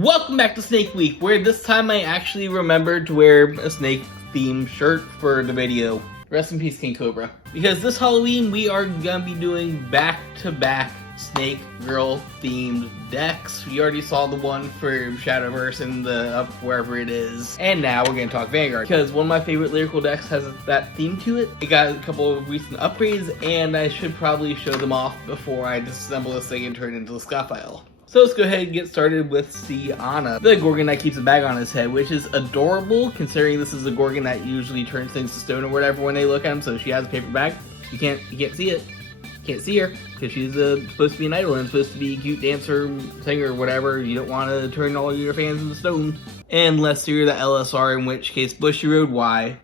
Welcome back to Snake Week, where this time I actually remembered to wear a snake themed shirt for the video. Rest in peace, King Cobra. Because this Halloween we are gonna be doing back-to-back snake girl themed decks. We already saw the one for Shadowverse and the up wherever it is. And now we're gonna talk Vanguard. Because one of my favorite Lyrical decks has that theme to it. It got a couple of recent upgrades and I should probably show them off before I disassemble this thing and turn it into a Scott file. So let's go ahead and get started with Sssiana, the Gorgon that keeps a bag on his head, which is adorable considering this is a Gorgon that usually turns things to stone or whatever when they look at him. So she has a paper bag. You can't see it. You can't see her because she's supposed to be an idol and supposed to be a cute dancer, singer, whatever. You don't want to turn all your fans into stone. Unless you're the LSR, in which case Bushy Road, why?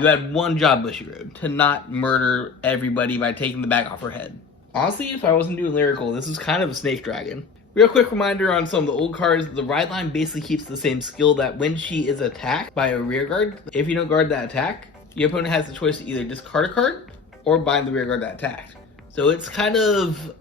You had one job, Bushy Road, to not murder everybody by taking the bag off her head. Honestly, if I wasn't doing Lyrical, this is kind of a snake dragon. Real quick reminder on some of the old cards, the Rideline basically keeps the same skill that when she is attacked by a rear guard, if you don't guard that attack, your opponent has the choice to either discard a card or bind the rear guard that attacked. So it's kind of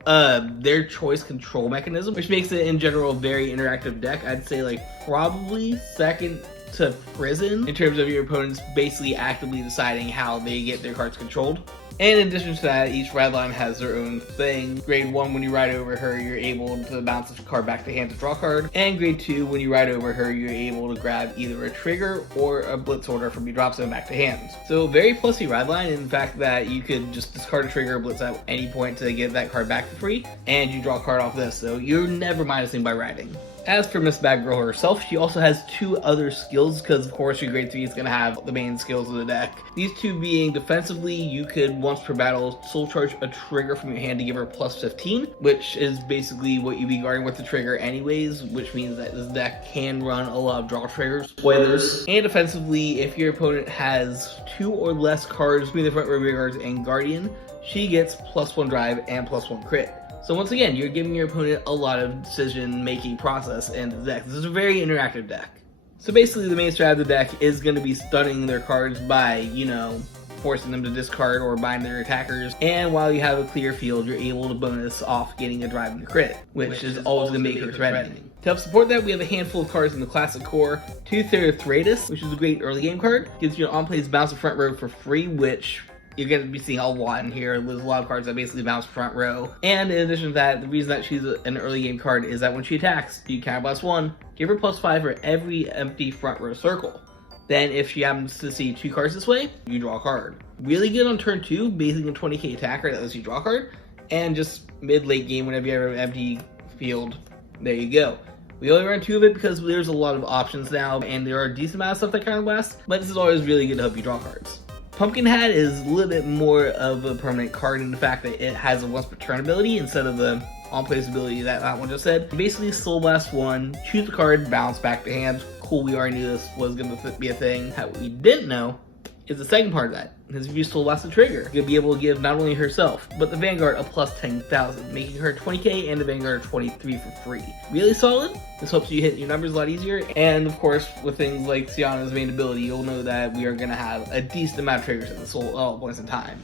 their choice control mechanism, which makes it in general a very interactive deck. I'd say like probably second to Prison in terms of your opponents basically actively deciding how they get their cards controlled. And in addition to that, each Rideline has their own thing. Grade 1, when you ride over her, you're able to bounce a card back to hand to draw a card. And grade 2, when you ride over her, you're able to grab either a trigger or a blitz order from your drop zone back to hand. So very plusy Rideline in the fact that you could just discard a trigger or blitz at any point to get that card back for free, and you draw a card off this, so you're never minusing by riding. As for Miss Bad Girl herself, she also has two other skills because of course your grade 3 is going to have the main skills of the deck. These two being defensively, you could once per battle soul charge a trigger from your hand to give her plus 15, which is basically what you'd be guarding with the trigger anyways, which means that this deck can run a lot of draw triggers. Spoilers. And defensively, if your opponent has 2 or less cards between the front row rear guards and Guardian, she gets plus 1 drive and plus 1 crit. So once again, you're giving your opponent a lot of decision-making process in the deck. This is a very interactive deck. So basically the main strat of the deck is going to be stunning their cards by, you know, forcing them to discard or bind their attackers. And while you have a clear field, you're able to bonus off getting a drive and a crit, which is always going to make her threatening. To help support that, we have a handful of cards in the classic core. Tooth-Threadus, which is a great early game card. Gives you an on-plays bounce to front row for free, which you're going to be seeing a lot in here. There's a lot of cards that basically bounce front row. And in addition to that, the reason that she's an early game card is that when she attacks, you counterblast 1, give her plus 5 for every empty front row circle. Then if she happens to see 2 cards this way, you draw a card. Really good on turn 2, basically a 20k attacker that lets you draw a card. And just mid-late game, whenever you have an empty field, there you go. We only run 2 of it because there's a lot of options now, and there are a decent amount of stuff that counterblast, but this is always really good to help you draw cards. Pumpkin Hat is a little bit more of a permanent card in the fact that it has a once per turn ability instead of the on-place ability that one just said. Basically, Soul Blast 1, choose a card, bounce back to hand. Cool, we already knew this was going to be a thing. What we didn't know is the second part of that. Because if you Soul Blast a trigger, you'll be able to give not only herself, but the Vanguard a plus 10,000, making her 20k and the Vanguard 23 for free. Really solid. This helps you hit your numbers a lot easier. And of course, with things like Sssiana's main ability, you'll know that we are going to have a decent amount of triggers at the soul at all points in time.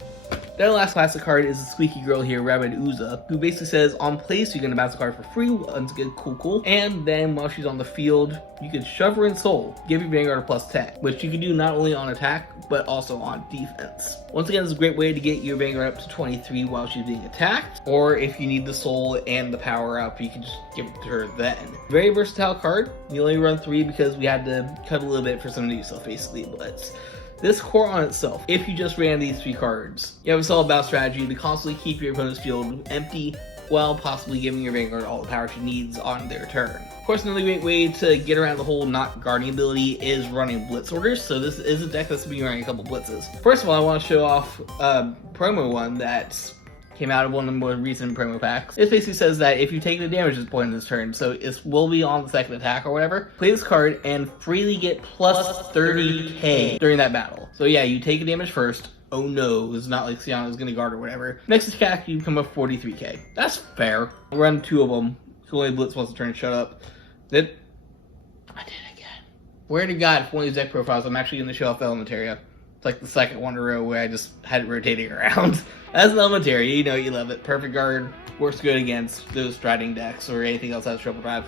Then the last classic card is the squeaky girl here, Rabbit Uza, who basically says on place you're going to bounce a card for free, once again, cool. And then while she's on the field, you can shove her in soul, give your Vanguard a plus 10, which you can do not only on attack, but also on defense. Once again, this is a great way to get your Vanguard up to 23 while she's being attacked, or if you need the soul and the power up, you can just give it to her then. Very versatile card. We only run 3 because we had to cut a little bit for some new stuff basically, but this core on itself, if you just ran these 3 cards, you have a solid bounce strategy to constantly keep your opponent's field empty while possibly giving your Vanguard all the power she needs on their turn. Of course, another great way to get around the whole not guarding ability is running blitz orders, so this is a deck that's been running a couple blitzes. First of all, I want to show off a promo one that came out of one of the more recent promo packs. It basically says that if you take the damage at this point in this turn, so it will be on the second attack or whatever, play this card and freely get plus 30k during that battle. So yeah, you take a damage first. Oh no, it's not like Siana is going to guard or whatever. Next attack, you come up 43k. That's fair. I'll run 2 of them. So only blitz once a turn, shut up. I did it again. Where to God, for one of these deck profiles, I'm actually going to show off Elementaria. It's like the second one in a row where I just had it rotating around. As an Elementaria, you know you love it. Perfect guard, works good against those striding decks or anything else that has triple drive.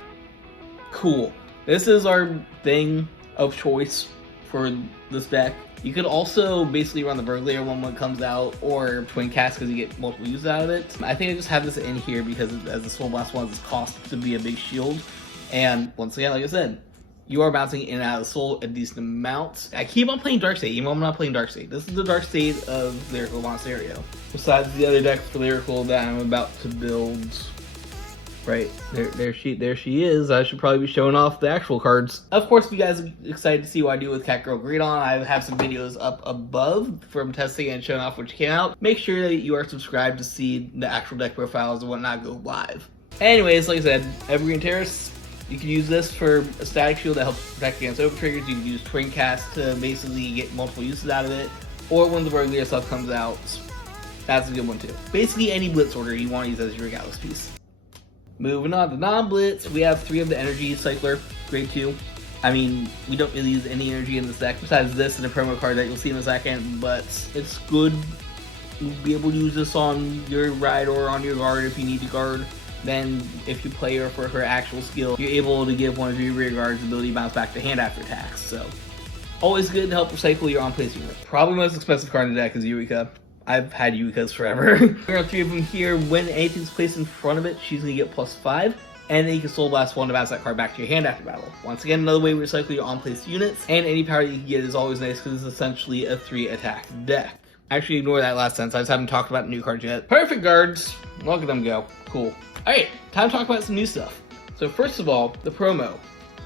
Cool. This is our thing of choice for this deck. You could also basically run the Burglar one when it comes out, or Twin Cast because you get multiple uses out of it. I think I just have this in here because as the Soul Blast one, it's cost to be a big shield. And once again, like I said, you are bouncing in and out of the soul a decent amount. I keep on playing Dark State, even when I'm not playing Dark State. This is the Dark State of Lyrical Monsterio. Besides the other deck for Lyrical that I'm about to build. Right, there she is. I should probably be showing off the actual cards. Of course, if you guys are excited to see what I do with Cat Girl Greedon, I have some videos up above from testing and showing off which came out. Make sure that you are subscribed to see the actual deck profiles and whatnot go live. Anyways, like I said, Evergreen Terrace, you can use this for a static shield that helps protect against over triggers. You can use Twin Cast to basically get multiple uses out of it. Or when the Burglar stuff comes out, that's a good one too. Basically any Blitz order you want to use as your Regallus piece. Moving on to non-Blitz, we have 3 of the Energy Cycler, grade 2. I mean, we don't really use any energy in this deck besides this and a promo card that you'll see in a second, but it's good. You'll be able to use this on your ride or on your guard if you need to guard. Then, if you play her for her actual skill, you're able to give one of your rear guards the ability to bounce back to hand after attacks. So, always good to help recycle your on-place unit. Probably the most expensive card in the deck is Eureka. I've had Yuikas forever. There are 3 of them here. When anything's placed in front of it, she's going to get +5. And then you can Soul Blast 1 to bounce that card back to your hand after battle. Once again, another way to recycle your on-place units. And any power you can get is always nice because it's essentially a 3-attack deck. Actually, ignore that last sentence. I just haven't talked about new cards yet. Perfect guards. Look at them go. Cool. Alright, time to talk about some new stuff. So first of all, the promo.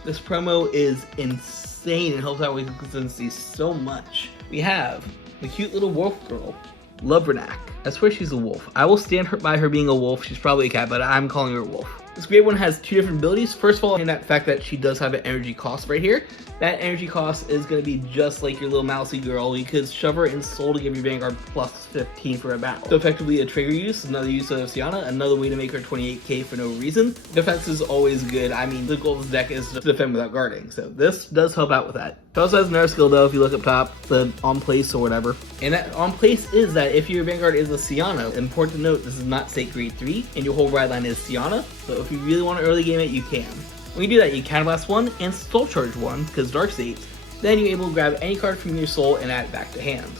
This promo is insane and helps out with consistency so much. We have the cute little wolf girl, Lovernack. I swear she's a wolf. I will stand by her being a wolf. She's probably a cat, but I'm calling her a wolf. This great one has 2 different abilities. First of all, in that fact that she does have an energy cost right here. That energy cost is going to be just like your little mousy girl. You could shove her in soul to give your Vanguard +15 for a battle. So effectively a trigger use, another use of Sssiana, another way to make her 28k for no reason. Defense is always good. I mean, the goal of this deck is to defend without guarding. So this does help out with that. It also has another skill though, if you look up top, the on place or whatever. And that on place is that if your Vanguard is a Sssiana, important to note, this is not State Grade 3, and your whole Rideline is Sssiana. So if you really want to early game it, you can. When you do that, you Counterblast 1 and Soul Charge 1, because Dark State. Then you're able to grab any card from your soul and add it back to hand.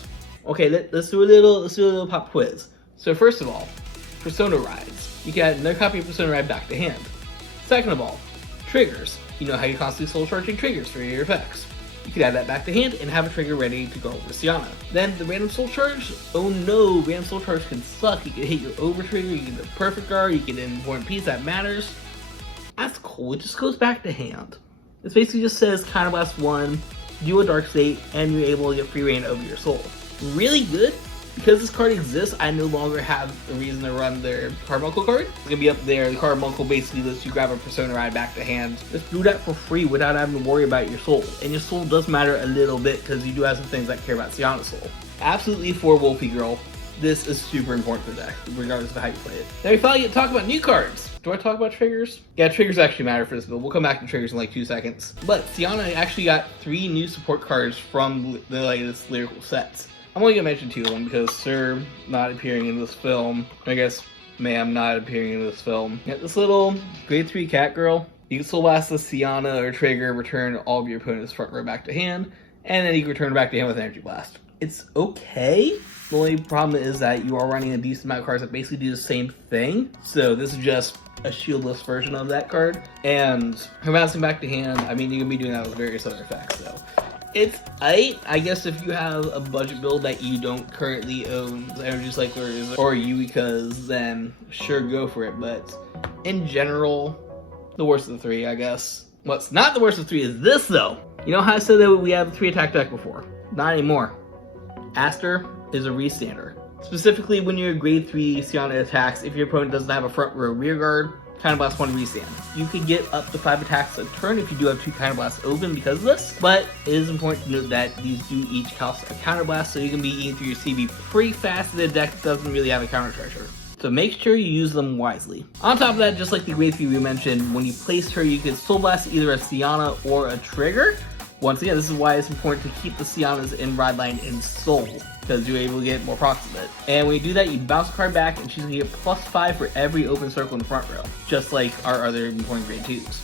Okay, let's do a little pop quiz. So first of all, Persona Rides. You can add another copy of Persona Ride back to hand. Second of all, Triggers. You know how you're constantly soul charging triggers for your effects. You can add that back to hand and have a trigger ready to go over Sssiana. Then the random soul charge. Oh no, random soul charge can suck. You can hit your over trigger, you can get the perfect guard, you can get an important piece that matters. That's cool, it just goes back to hand. This basically just says Counterblast 1, do a Dark State, and you're able to get free reign over your soul. Really good. Because this card exists, I no longer have a reason to run their Carbuncle card. It's gonna be up there. The Carbuncle basically lets you grab a Persona Ride back to hand. Just do that for free without having to worry about your soul. And your soul does matter a little bit because you do have some things that care about Sssiana's soul. Absolutely for Wolfie Girl, this is super important for the deck, regardless of how you play it. Then we finally get to talk about new cards. Do I talk about triggers? Yeah, triggers actually matter for this build. We'll come back to triggers in like 2 seconds. But Sssiana actually got 3 new support cards from the latest Lyrical sets. I'm only gonna mention 2 of them because Sir not appearing in this film. I guess ma'am not appearing in this film. Got this little grade 3 cat girl. You can Soul Blast the Sssiana or trigger, return all of your opponent's front row back to hand, and then you can return it back to hand with Energy Blast. It's okay. The only problem is that you are running a decent amount of cards that basically do the same thing. So this is just a shieldless version of that card. And her bouncing back to hand, I mean, you can be doing that with various other effects. So it's I guess if you have a budget build that you don't currently own Energy Cyclers or Yuikas, then sure, go for it. But in general, the worst of the 3, I guess. What's not the worst of the 3 is this though. You know how I said that we have a 3-attack deck before? Not anymore. Aster is a restander. Specifically when you're grade 3 Sssiana attacks, if your opponent doesn't have a front row rear guard, Counterblast 1 restand. You can get up to 5 attacks a turn if you do have 2 Counterblasts open because of this, but it is important to note that these do each cost a Counterblast, so you can be eating through your CB pretty fast, and the deck doesn't really have a counter treasure. So make sure you use them wisely. On top of that, just like the grade 3 we mentioned, when you place her, you can Soul Blast either a Sssiana or a trigger. Once again, this is why it's important to keep the Sssianas in Rideline in Soul, because you're able to get more procs of it. And when you do that, you bounce the card back, and she's going to get +5 for every open circle in the front row, just like our other important grade 2s.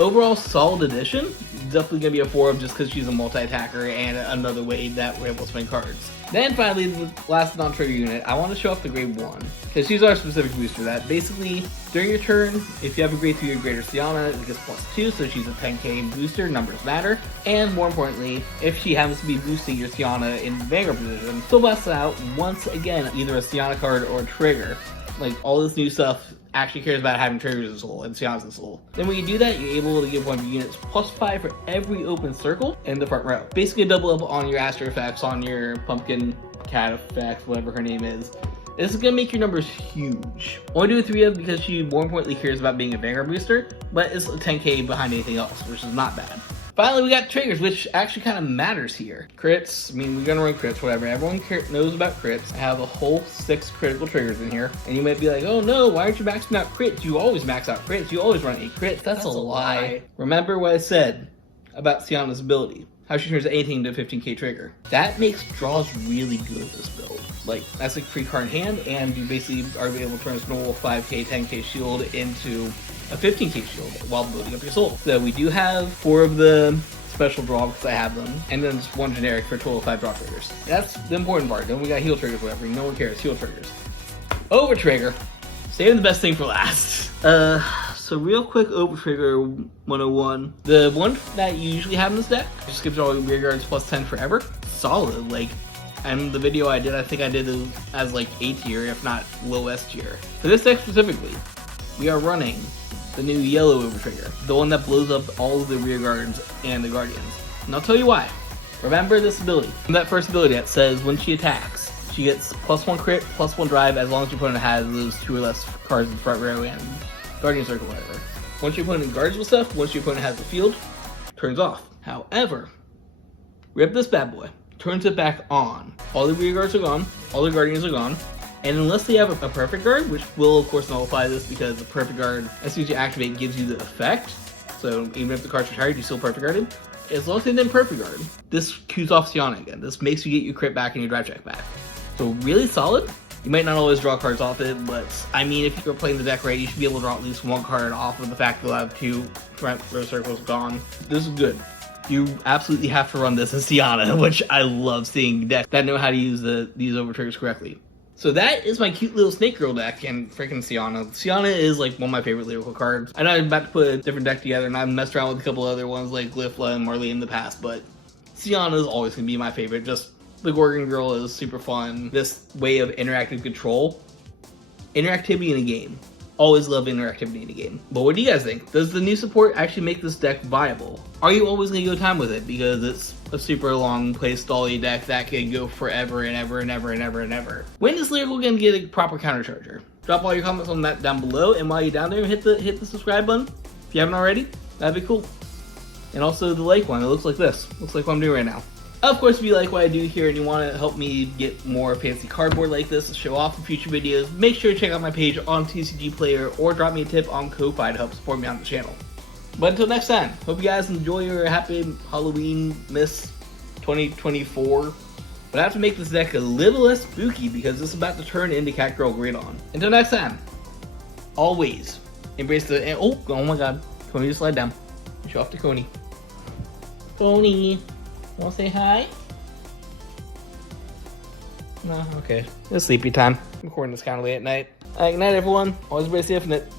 Overall, solid addition. Definitely gonna be a 4 just because she's a multi-attacker and another way that we're able to spend cards. Then finally, the last non-trigger unit, I want to show off the grade 1, because she's our specific booster that basically, during your turn, if you have a grade 3 or greater Siana, it gets +2, so she's a 10k booster, numbers matter, and more importantly, if she happens to be boosting your Siana in Vanguard position, she'll bust out, once again, either a Siana card or a trigger. Like, all this new stuff actually cares about having triggers as well, and Siana's as well. Then when you do that, you're able to give one of your units +5 for every open circle in the front row. Basically a double up on your Astro effects, on your Pumpkin Cat effect, whatever her name is. This is gonna make your numbers huge. Only do a 3 of because she more importantly cares about being a Vanguard booster, but it's a 10k behind anything else, which is not bad. Finally, we got triggers, which actually kind of matters here. Crits, I mean, we're gonna run crits, whatever. Everyone knows about crits. I have a whole 6 critical triggers in here. And you might be like, oh no, why aren't you maxing out crits? You always max out crits. You always run 8 crits. That's a lie. Remember what I said about Siana's ability. How she turns anything into a 15k trigger. That makes draws really good this build. Like, that's a free card in hand, and you basically are able to turn this normal 5k, 10k shield into a 15k shield while building up your soul. So we do have 4 of the special draw because I have them, and then just 1 generic for a total of 5 draw triggers. That's the important part. Then we got heal triggers, whatever. No one cares. Heal triggers. Over trigger. Saving the best thing for last. So real quick, over trigger 101. The one that you usually have in this deck just gives all your rear guards +10 forever. Solid. Like, and the video I did, I think I did it as like A tier, if not low S tier. For this deck specifically, we are running the new yellow over trigger, the one that blows up all of the rear guards and the guardians. And I'll tell you why. Remember this ability. That first ability that says when she attacks, she gets +1 crit, +1 drive, as long as your opponent has those 2 or less cards in the front row and guardian circle, whatever. Once your opponent guards with stuff, once your opponent has the field, turns off. However, rip this bad boy, turns it back on. All the rear guards are gone, all the guardians are gone, and unless they have a perfect guard, which will of course nullify this because the perfect guard, as soon as you activate, gives you the effect. So even if the card's retired, you still perfect guarded. As long as they didn't perfect guard, this cues off Siana again. This makes you get your crit back and your drive check back. So really solid. You might not always draw cards off it, but I mean, if you're playing the deck right, you should be able to draw at least 1 card off of the fact that you'll have 2 front row circles gone. This is good. You absolutely have to run this in Siana, which I love seeing decks that know how to use these over triggers correctly. So that is my cute little snake girl deck and freaking Siana. Siana is like one of my favorite lyrical cards. I know I'm about to put a different deck together and I've messed around with a couple other ones like Glyphla and Marley in the past, but Siana is always going to be my favorite. Just the Gorgon Girl is super fun. This way of interactive control. Interactivity in a game. Always love interactivity in a game. But what do you guys think? Does the new support actually make this deck viable? Are you always going to go time with it? Because it's a super long play stally deck that can go forever and ever and ever and ever and ever. When is Lyrical going to get a proper countercharger? Drop all your comments on that down below. And while you're down there, hit the subscribe button. If you haven't already, that'd be cool. And also the like one. It looks like this. Looks like what I'm doing right now. Of course, if you like what I do here and you want to help me get more fancy cardboard like this to show off in future videos, make sure to check out my page on TCG Player or drop me a tip on Ko-Fi to help support me on the channel. But until next time, hope you guys enjoy your happy Halloween Miss 2024. But I have to make this deck a little less spooky because it's about to turn into Cat Girl Rideline. Until next time, always embrace the... Oh my god, Coney just slide down. Show off to Coney. Coney. Wanna say hi? No, okay. It's sleepy time. I'm recording this kind of late at night. Good night, everyone. Always embrace the infinite.